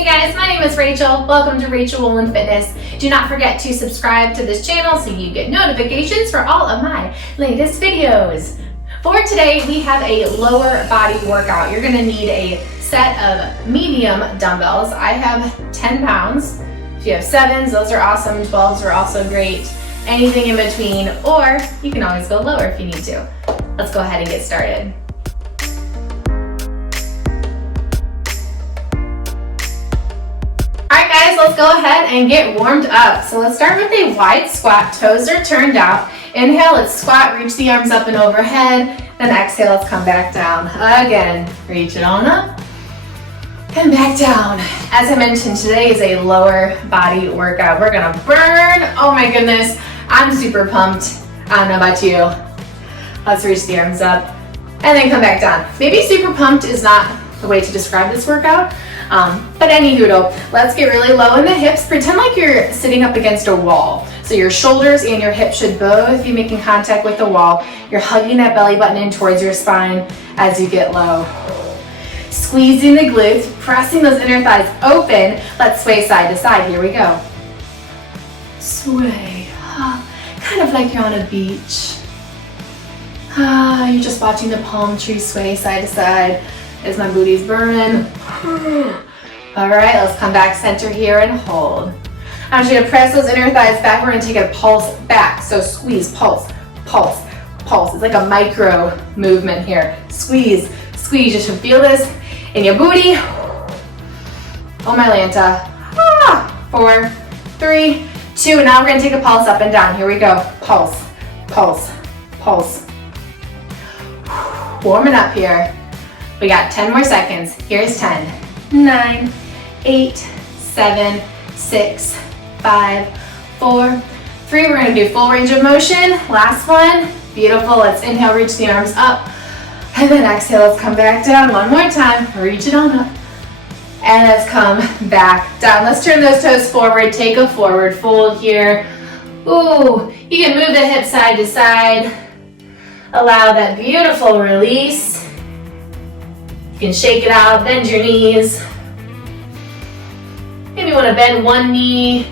Hey guys, my name is Rachel. Welcome to Rachel Wolin Fitness. Do not forget to subscribe to this channel so you get notifications for all of my latest videos. For today, we have a lower body workout. You're gonna need a set of medium dumbbells. I have 10 pounds. If you have 7s, those are awesome. 12s are also great. Anything in between, or you can always go lower if you need to. Let's go ahead and get started. Alright guys, let's go ahead and get warmed up. So let's start with a wide squat. Toes are turned out. Inhale, let's squat, reach the arms up and overhead. Then exhale, let's come back down. Again, reach it on up and back down. As I mentioned, today is a lower body workout. We're gonna burn. Oh my goodness, I'm super pumped. I don't know about you. Let's reach the arms up and then come back down. Maybe super pumped is not the way to describe this workout. But anywho, let's get really low in the hips. Pretend like you're sitting up against a wall. So your shoulders and your hips should both be making contact with the wall. You're hugging that belly button in towards your spine as you get low. Squeezing the glutes, pressing those inner thighs open. Let's sway side to side. Here we go. Sway. Kind of like you're on a beach. You're just watching the palm tree sway side to side as my booty's burning. All right, let's come back center here and hold. I want you to press those inner thighs back. We're gonna take a pulse back. So squeeze, pulse, pulse, pulse. It's like a micro movement here. Squeeze, squeeze. You should feel this in your booty. Oh my Lanta. 4, 3, 2. Now we're gonna take a pulse up and down. Here we go. Pulse, pulse, pulse. Warming up here. We got 10 more seconds. Here's 10, 9, 8, 7, 6, 5, 4, 3. We're gonna do full range of motion. Last one. Beautiful. Let's inhale, reach the arms up. And then exhale, let's come back down. One more time. Reach it on up. And let's come back down. Let's turn those toes forward. Take a forward fold here. Ooh, you can move the hips side to side. Allow that beautiful release. You can shake it out, bend your knees. Maybe you want to bend one knee,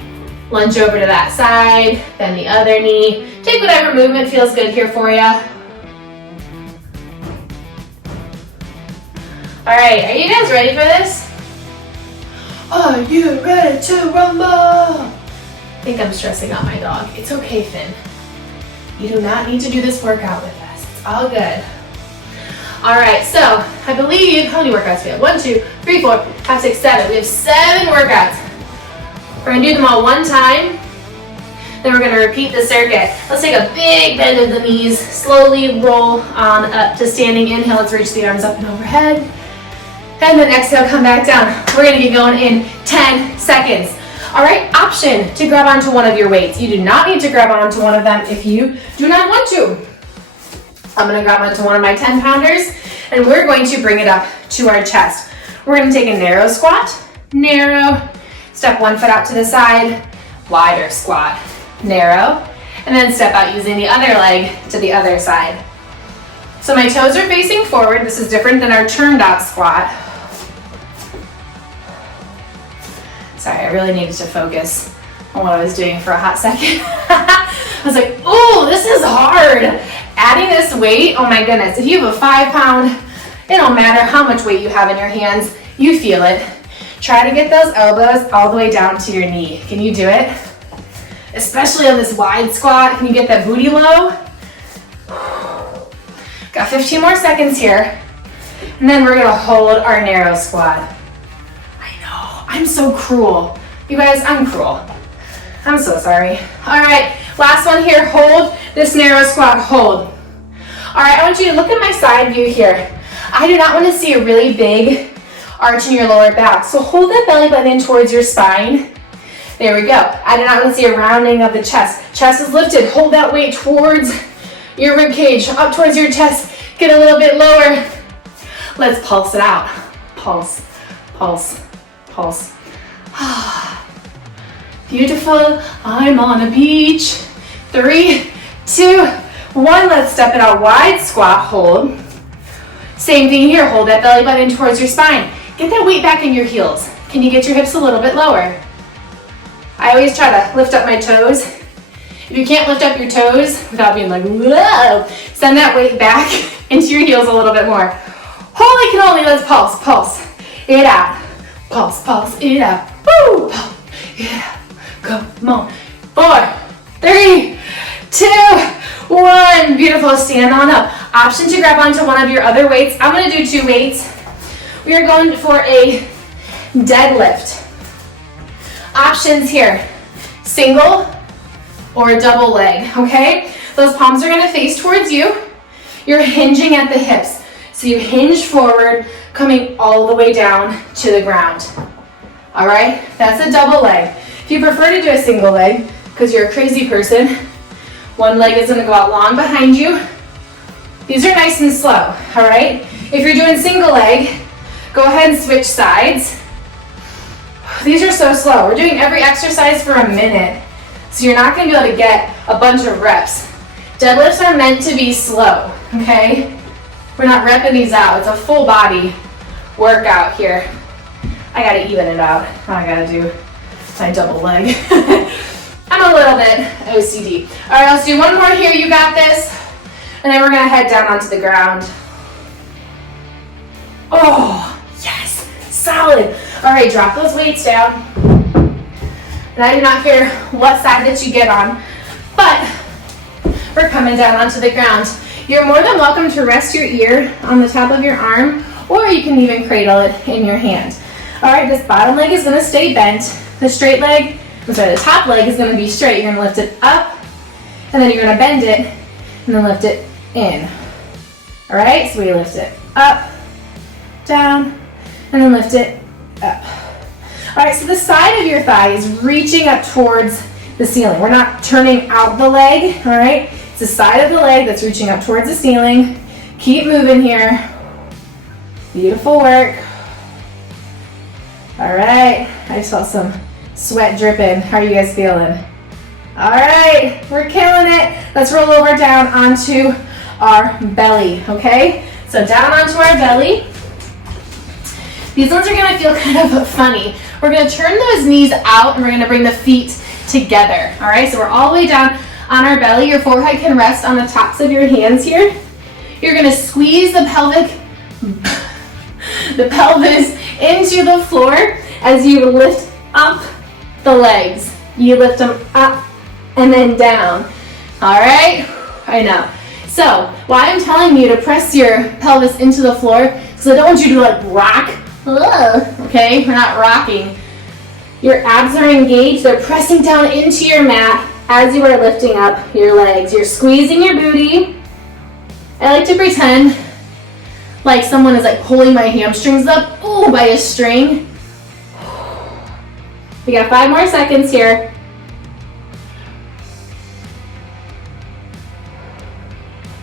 lunge over to that side, bend the other knee. Take whatever movement feels good here for you. All right, are you guys ready for this? Are you ready to rumble? I think I'm stressing out my dog. It's okay, Finn. You do not need to do this workout with us. It's all good. All right, so I believe, how many workouts do we have? 1, 2, 3, 4, 5, 6, 7. We have 7 workouts. We're gonna do them all one time. Then we're gonna repeat the circuit. Let's take a big bend of the knees. Slowly roll on up to standing. Inhale, let's reach the arms up and overhead. And then exhale, come back down. We're gonna get going in 10 seconds. All right, option to grab onto one of your weights. You do not need to grab onto one of them if you do not want to. I'm gonna grab onto one of my 10 pounders and we're going to bring it up to our chest. We're gonna take a narrow squat, narrow, step one foot out to the side, wider squat, narrow, and then step out using the other leg to the other side. So my toes are facing forward. This is different than our turned out squat. Sorry, I really needed to focus on what I was doing for a hot second. I was like, oh, this is hard. Adding this weight, oh my goodness, if you have a 5 pound, it don't matter how much weight you have in your hands, you feel it. Try to get those elbows all the way down to your knee. Can you do it? Especially on this wide squat, can you get that booty low? Got 15 more seconds here. And then we're gonna hold our narrow squat. I know, I'm so cruel. You guys, I'm cruel. I'm so sorry. All right, last one here, hold this narrow squat, hold. All right, I want you to look at my side view here. I do not want to see a really big arch in your lower back. So hold that belly button in towards your spine. There we go. I do not want to see a rounding of the chest. Chest is lifted. Hold that weight towards your rib cage, up towards your chest. Get a little bit lower. Let's pulse it out. Pulse, pulse, pulse. Beautiful. I'm on a beach. 3, 2, 1. Let's step it out. Wide squat, hold. Same thing here. Hold that belly button towards your spine. Get that weight back in your heels. Can you get your hips a little bit lower? I always try to lift up my toes. If you can't lift up your toes without being like, whoa, send that weight back into your heels a little bit more. Holy cannoli, let's pulse, pulse it out. Pulse, pulse it out. Woo! Pulse it out. Come on. 4, 3, 2, 1. Beautiful, stand on up. Option to grab onto one of your other weights. I'm gonna do 2 weights. We are going for a deadlift. Options here, single or double leg, okay? Those palms are gonna face towards you. You're hinging at the hips. So you hinge forward, coming all the way down to the ground. All right, that's a double leg. If you prefer to do a single leg, because you're a crazy person, one leg is gonna go out long behind you. These are nice and slow, all right? If you're doing single leg, go ahead and switch sides. These are so slow. We're doing every exercise for a minute, so you're not gonna be able to get a bunch of reps. Deadlifts are meant to be slow, okay? We're not repping these out. It's a full body workout here. I gotta even it out. I gotta do my double leg. I'm a little bit OCD. All right, let's do one more here. You got this. And then we're gonna head down onto the ground. Oh, yes, solid. All right, drop those weights down. And I do not care what side that you get on, but we're coming down onto the ground. You're more than welcome to rest your ear on the top of your arm, or you can even cradle it in your hand. All right, this bottom leg is gonna stay bent. The top leg is gonna be straight. You're gonna lift it up, and then you're gonna bend it, and then lift it in. All right, so we lift it up, down, and then lift it up. All right, so the side of your thigh is reaching up towards the ceiling. We're not turning out the leg, all right? It's the side of the leg that's reaching up towards the ceiling. Keep moving here. Beautiful work. All right, I just felt some sweat dripping. How are you guys feeling? All right, we're killing it. Let's roll over down onto our belly, okay? So down onto our belly. These ones are gonna feel kind of funny. We're gonna turn those knees out and we're gonna bring the feet together, all right? So we're all the way down on our belly. Your forehead can rest on the tops of your hands here. You're gonna squeeze the pelvis into the floor as you lift up the legs. You lift them up and then down. All right, I know. So why I'm telling you to press your pelvis into the floor, because I don't want you to like rock. Okay, we're not rocking. Your abs are engaged. They're pressing down into your mat as you are lifting up your legs. You're squeezing your booty. I like to pretend like someone is like pulling my hamstrings up, ooh, by a string. We got 5 more seconds here.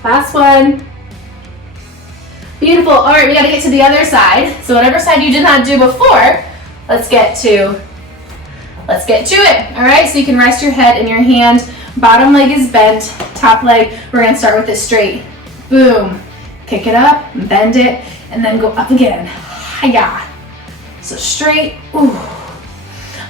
Last one. Beautiful. All right, we got to get to the other side. So whatever side you did not do before, let's get to it. All right, so you can rest your head in your hand. Bottom leg is bent, top leg, we're gonna start with it straight. Boom. Kick it up, bend it, and then go up again. Hiya. So straight. Ooh.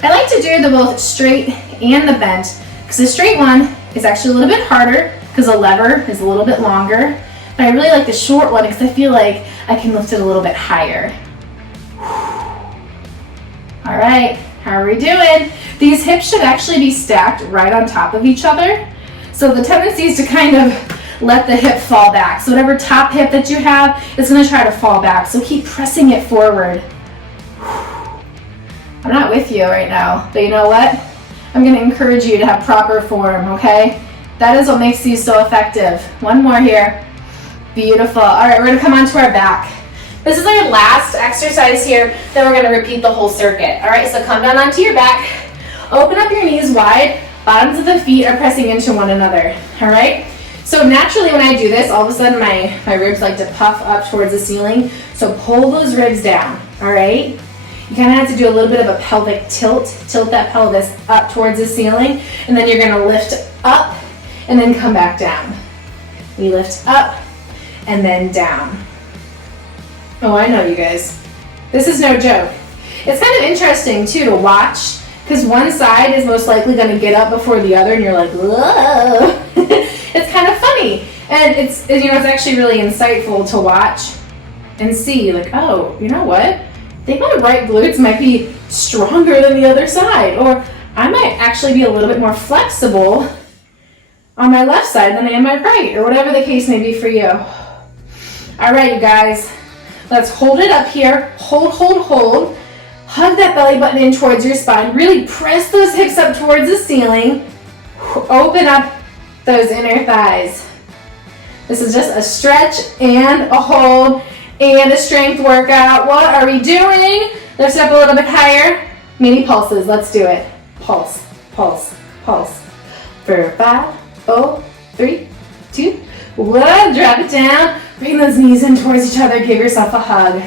I like to do the both straight and the bent, because the straight one is actually a little bit harder because the lever is a little bit longer. But I really like the short one because I feel like I can lift it a little bit higher. All right, how are we doing? These hips should actually be stacked right on top of each other. So the tendency is to kind of let the hip fall back. So whatever top hip that you have is gonna try to fall back. So keep pressing it forward. I'm not with you right now, but you know what? I'm gonna encourage you to have proper form, okay? That is what makes these so effective. One more here. Beautiful. All right, we're gonna come onto our back. This is our last exercise here, then we're gonna repeat the whole circuit. All right, so come down onto your back, open up your knees wide, bottoms of the feet are pressing into one another, all right? So naturally when I do this, all of a sudden my ribs like to puff up towards the ceiling, so pull those ribs down, all right? You kind of have to do a little bit of a pelvic tilt that pelvis up towards the ceiling, and then you're gonna lift up and then come back down. We lift up and then down. Oh, I know, you guys. This is no joke. It's kind of interesting too to watch, because one side is most likely going to get up before the other, and you're like, whoa. It's kind of funny, and it's actually really insightful to watch and see, like, oh, you know what? I think my right glutes might be stronger than the other side, or I might actually be a little bit more flexible on my left side than I am my right, or whatever the case may be for you. All right, you guys, let's hold it up here. Hold. Hug that belly button in towards your spine. Really press those hips up towards the ceiling. Open up those inner thighs. This is just a stretch and a hold and a strength workout. What are we doing? Lift up a little bit higher. Mini pulses. Let's do it. Pulse, pulse, pulse. For 5, 4, 3, 2, 1. Drop it down. Bring those knees in towards each other. Give yourself a hug.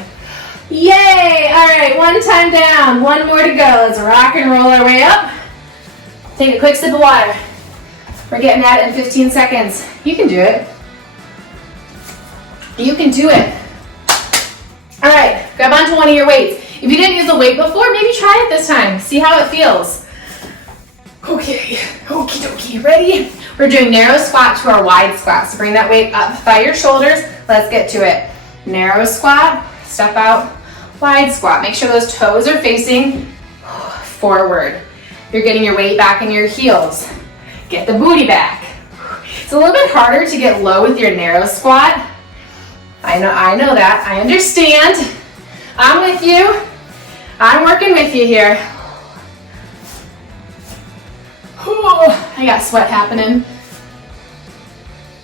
Yay! All right, one time down. One more to go. Let's rock and roll our way up. Take a quick sip of water. We're getting at it in 15 seconds. You can do it. You can do it. All right, grab onto one of your weights. If you didn't use a weight before, maybe try it this time. See how it feels. Okay, okie dokie, ready? We're doing narrow squat to our wide squat. So bring that weight up by your shoulders. Let's get to it. Narrow squat, step out, wide squat. Make sure those toes are facing forward. You're getting your weight back in your heels. Get the booty back. It's a little bit harder to get low with your narrow squat. I know that. I understand. I'm with you. I'm working with you here. I got sweat happening.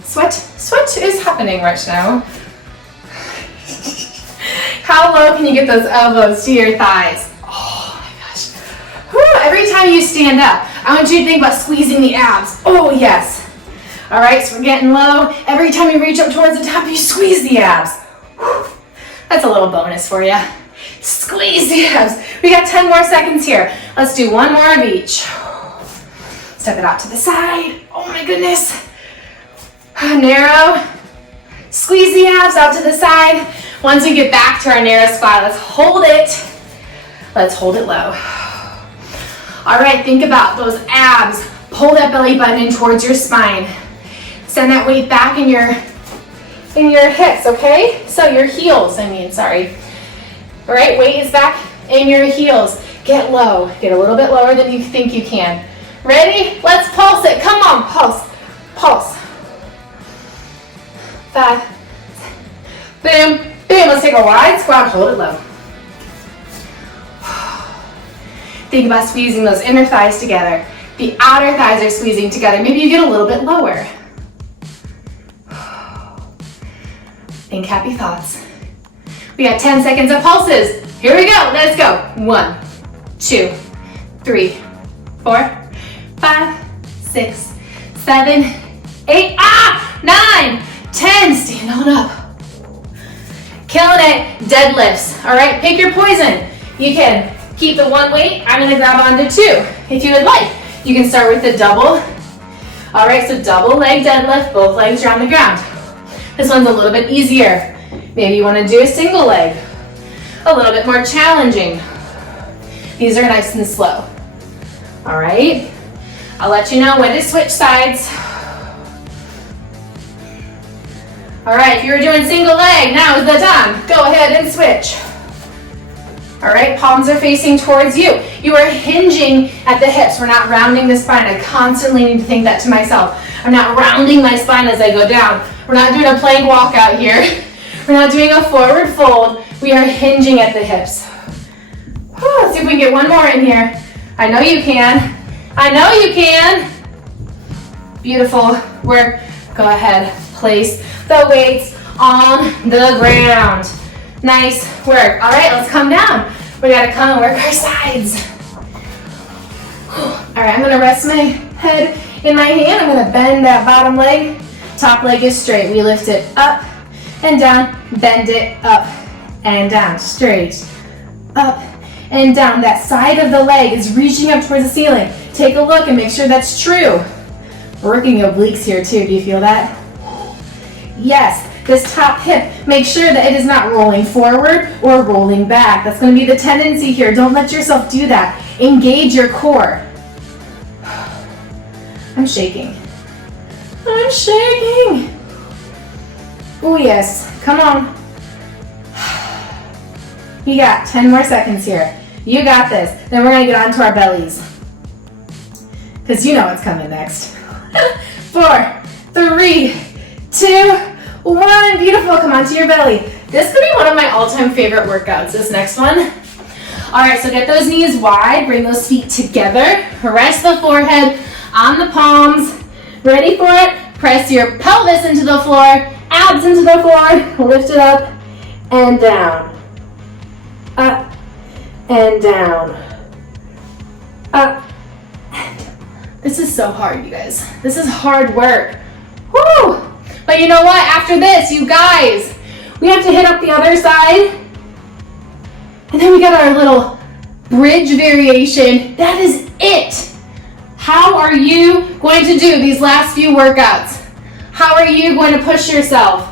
Sweat is happening right now. How low can you get those elbows to your thighs? Oh my gosh. Every time you stand up, I want you to think about squeezing the abs. Oh yes. All right, so we're getting low. Every time you reach up towards the top, you squeeze the abs. That's a little bonus for you. Squeeze the abs. We got 10 more seconds here. Let's do one more of each. Step it out to the side. Oh my goodness. Narrow. Squeeze the abs out to the side. Once we get back to our narrow squat, let's hold it. Let's hold it low. All right, think about those abs. Pull that belly button in towards your spine. Send that weight back in your hips, okay? So your heels, sorry. All right, weight is back in your heels. Get low. Get a little bit lower than you think you can. Ready? Let's pulse it. Come on, pulse. Pulse. 5. Boom. Boom. Let's take a wide squat. Hold it low. Think about squeezing those inner thighs together. The outer thighs are squeezing together. Maybe you get a little bit lower. Think happy thoughts. We got 10 seconds of pulses. Here we go. Let's go. 1, 2, 3, 4, 5, 6, 7, 8, 9, 10. Stand on up. Killing it. Deadlifts. All right, pick your poison. You can keep the one weight. I'm going to grab onto 2 if you would like. You can start with the double. All right, so double leg deadlift, both legs are on the ground. This one's a little bit easier. Maybe you want to do a single leg. A little bit more challenging. These are nice and slow. All right, I'll let you know when to switch sides. All right, if you were doing single leg, now is the time. Go ahead and switch. All right, palms are facing towards you. You are hinging at the hips. We're not rounding the spine. I constantly need to think that to myself. I'm not rounding my spine as I go down. We're not doing a plank walkout here. We're not doing a forward fold. We are hinging at the hips. Let's see if we can get one more in here. I know you can. I know you can. Beautiful work. Go ahead, place the weights on the ground. Nice work. All right, let's come down. We gotta come and work our sides. All right, I'm gonna rest my head in my hand. I'm gonna bend that bottom leg. Top leg is straight. We lift it up and down, bend it up and down, straight, up and down. That side of the leg is reaching up towards the ceiling. Take a look and make sure that's true. Working your obliques here too. Do you feel that? Yes. this top hip, make sure that it is not rolling forward or rolling back. That's going to be the tendency here. Don't let yourself do that. Engage your core. I'm shaking. I'm shaking. Oh yes, come on. You got 10 more seconds here. You got this. Then we're gonna get onto our bellies. Because you know what's coming next. 4, 3, 2, 1. Beautiful, come onto your belly. This could be one of my all-time favorite workouts, this next one. All right, so get those knees wide, bring those feet together, rest the forehead on the palms. Ready for it? Press your pelvis into the floor, abs into the floor, lift it up and down. Up and down. Up and down. This is so hard, you guys. This is hard work. Woo! But you know what? After this, you guys, we have to hit up the other side. And then we got our little bridge variation. That is it. How are you going to do these last few workouts? How are you going to push yourself?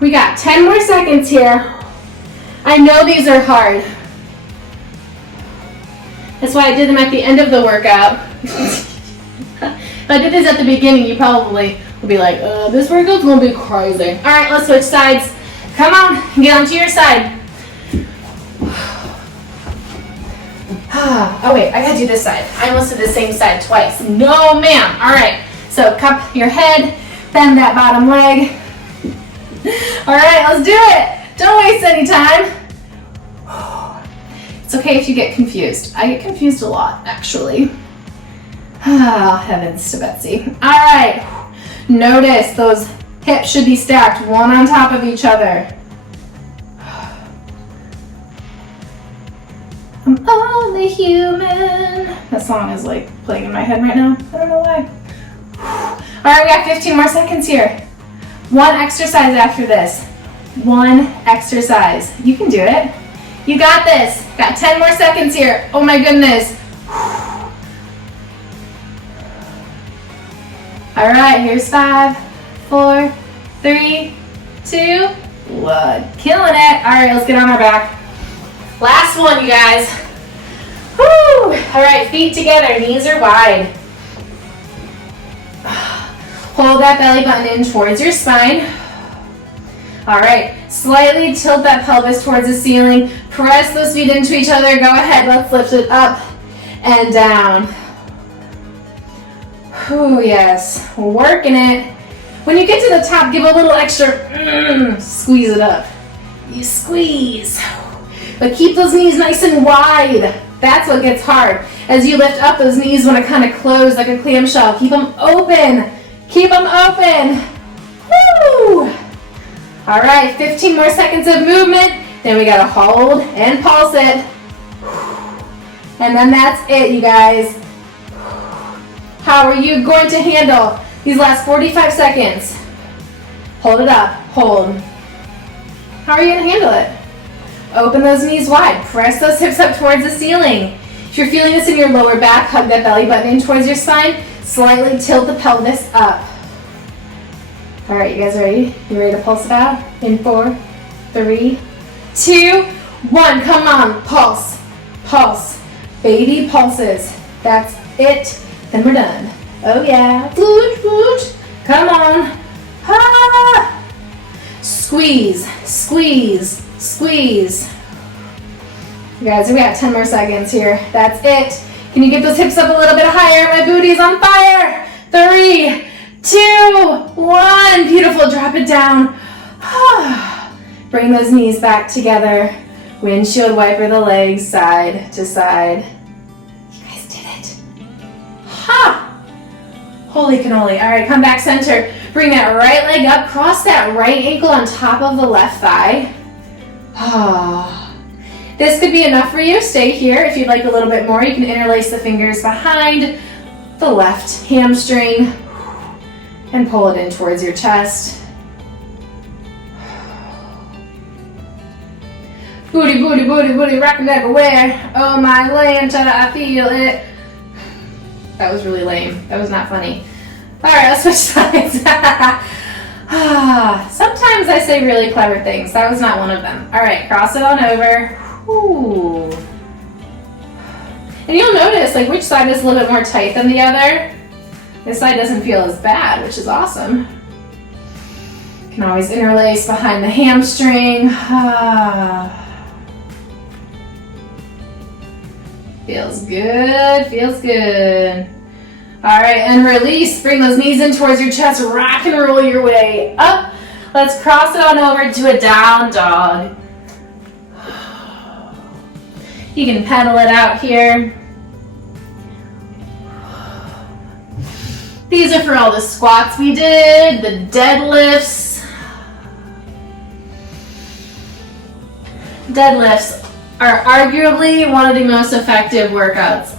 We got 10 more seconds here. I know these are hard. That's why I did them at the end of the workout. If I did this at the beginning, you probably would be like, this workout's gonna be crazy. All right, let's switch sides. Come on, get onto your side. Oh wait, I gotta do this side. I almost did the same side twice. No ma'am. All right, so cup your head, bend that bottom leg. All right, let's do it. Don't waste any time. It's okay if you get confused. I get confused a lot, actually. Heavens to Betsy. All right, notice those hips should be stacked one on top of each other. I'm only human. That song is like playing in my head right now. I don't know why. All right, we got 15 more seconds here. One exercise after this. One exercise. You can do it. You got this. Got 10 more seconds here. Oh my goodness. All right, here's 5, 4, 3, 2, 1. Killing it. All right, let's get on our back. Last one, you guys. Woo! All right, feet together, knees are wide. Hold that belly button in towards your spine. All right, slightly tilt that pelvis towards the ceiling. Press those feet into each other. Go ahead, let's lift it up and down. Oh yes, we're working it. When you get to the top, give a little extra, squeeze it up. You squeeze. But keep those knees nice and wide. That's what gets hard. As you lift up, those knees want to kind of close like a clamshell. Keep them open. Keep them open. Woo! All right, 15 more seconds of movement. Then we gotta hold and pulse it. And then that's it, you guys. How are you going to handle these last 45 seconds? Hold it up, hold. How are you gonna handle it? Open those knees wide, press those hips up towards the ceiling. If you're feeling this in your lower back, hug that belly button in towards your spine, slightly tilt the pelvis up. All right, you guys ready? You ready to pulse it out? In 4, 3, 2, 1, come on, pulse, pulse, baby pulses. That's it, then we're done. Oh yeah, whoosh, whoosh, come on. Ah. Squeeze, squeeze, squeeze. You guys, we got 10 more seconds here. That's it. Can you get those hips up a little bit higher? My booty's on fire. 3, 2, 1. Beautiful, drop it down. Bring those knees back together. Windshield wiper the legs side to side. You guys did it. Ha! Holy cannoli. All right, come back center. Bring that right leg up. Cross that right ankle on top of the left thigh. This could be enough for you. Stay here. If you'd like a little bit more, you can interlace the fingers behind the left hamstring and pull it in towards your chest. Booty, booty, booty, booty, rocking everywhere. Oh my Lanta, I feel it. That was really lame. That was not funny. All right, let's switch sides. Sometimes I say really clever things. That was not one of them. All right, cross it on over. Ooh. And you'll notice like which side is a little bit more tight than the other. This side doesn't feel as bad, which is awesome. You can always interlace behind the hamstring. Feels good, feels good. All right, and release. Bring those knees in towards your chest. Rock and roll your way up. Let's cross it on over to a down dog. You can pedal it out here. These are for all the squats we did, the deadlifts. Deadlifts are arguably one of the most effective workouts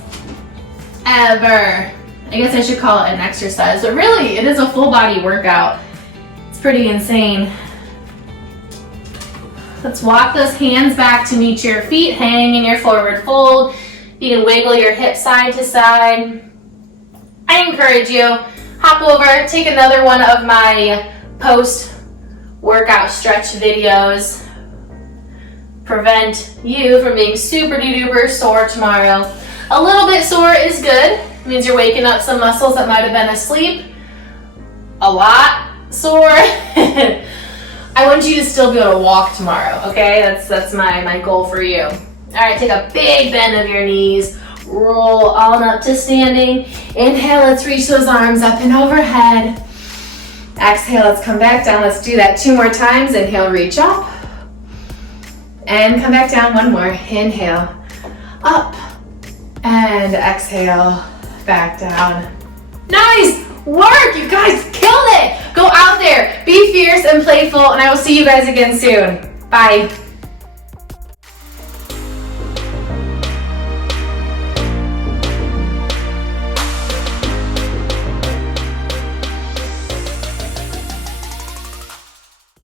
ever. I guess I should call it an exercise, but really it is a full body workout. It's pretty insane. Let's walk those hands back to meet your feet, hang in your forward fold. You can wiggle your hips side to side. I encourage you, hop over, take another one of my post-workout stretch videos. Prevent you from being super duper sore tomorrow. A little bit sore is good. It means you're waking up some muscles that might have been asleep. A lot sore. I want you to still be able to walk tomorrow, okay? That's my goal for you. All right, take a big bend of your knees. Roll on up to standing. Inhale, let's reach those arms up and overhead. Exhale, let's come back down. Let's do that 2 more times. Inhale, reach up. And come back down 1 more. Inhale, up. And exhale, back down. Nice work, you guys killed it. Go out there, be fierce and playful, and I will see you guys again soon. Bye.